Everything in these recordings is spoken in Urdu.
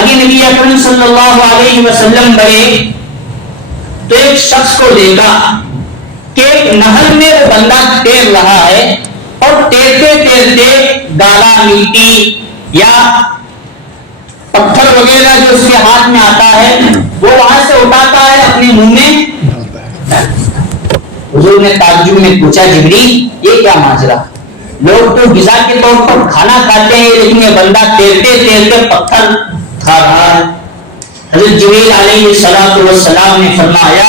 آگے نبی اکرم صلی اللہ علیہ وسلم بڑھے تو ایک شخص کو دیکھا کہ ایک نہر میں وہ بندہ تیر رہا ہے اور تیرتے تیرتے ڈالا مٹی یا پتھر وغیرہ جو اس کے ہاتھ میں آتا ہے وہ وہاں سے اٹھاتا ہے اپنے منہ میں. حضور نے تعجب میں پوچھا جبریل یہ کیا ماجرا؟ لوگ تو غذا کے طور پر کھانا کھاتے ہیں لیکن یہ بندہ تیرتے تیرتے پتھر کھا رہا ہے. حضرت جبریل علیہ السلام نے فرمایا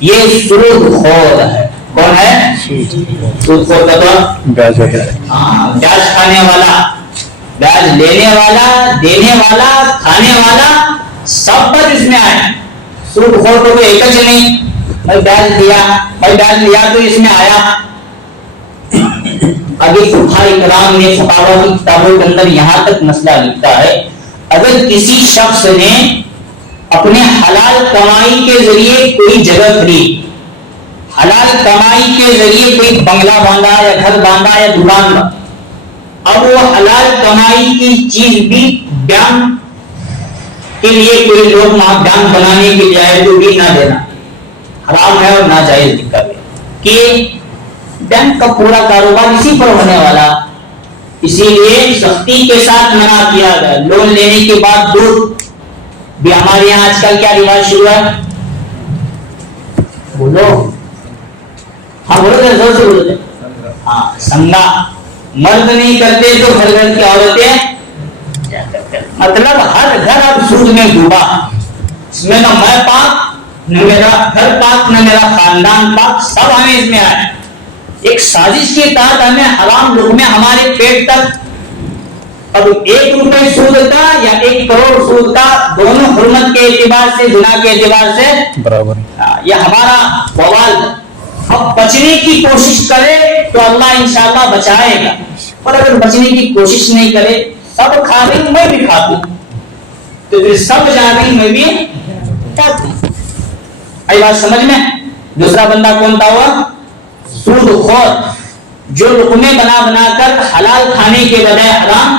یہ سود خور ہے. کون ہے؟ سود خور کا تو بیاج کھانے والا، بیاج لینے والا، دینے والا، کھانے والا، سب پر اس میں آئے. سود خور تو کوئی ایک ہی نہیں، میں بیاج لیا تو اس میں آیا. ابھی فقہاء کرام نے فتاوی کی کتابوں کے اندر یہاں تک مسئلہ لکھا ہے اگر کسی شخص نے اپنے حلال کمائی کے ذریعے کوئی جگہ خرید، حلال کمائی کے ذریعے کوئی بنگلہ باندھا یا گھر باندھا یا دکان باندھا، اب وہ حلال کمائی کی چیز بھی بیان کے لیے کوئی لوگ وہاں بیان بنانے کے لیے آئے تو بھی نہ دینا حرام ہے اور ناجائز دکھا گیا کہ بینک کا پورا کاروبار اسی پر ہونے والا، اسی لیے سختی کے ساتھ منع کیا گیا. لون لینے کے بعد دودھ بھی ہمارے یہاں آج کل کیا رواج شروع ہے؟ بولو ہاں بولو گے زور سے بولو گے. ہاں سنگا مرد نہیں کرتے تو گھر گھر کی عورتیں کیا کرتے، مطلب ہر گھر اب سود میں ڈوبا. اس میں نہ میں پاک، نہ میرا گھر پاک، نہ میرا خاندان پاک، سب ہمیں اس میں آئے. ایک سازش کے تحت ہمیں حرام لقمے ہمارے پیٹ تک. اب 1 روپے سود کا یا 1 کروڑ سود کا دونوں حرمت کے اعتبار سے، گناہ کے اعتبار سے برابر، یہ ہمارا بوال. اب بچنے کی کوشش کرے تو اللہ انشاءاللہ بچائے گا، اور اگر بچنے کی کوشش نہیں کرے سب کھا رہی میں بھی کھاتی تو پھر سب جا رہی میں بھی کھاتی. آئی بات سمجھ میں؟ دوسرا بندہ کون تھا؟ ہوا سود خور، جو لقمے بنا بنا کر حلال کھانے کے بجائے حرام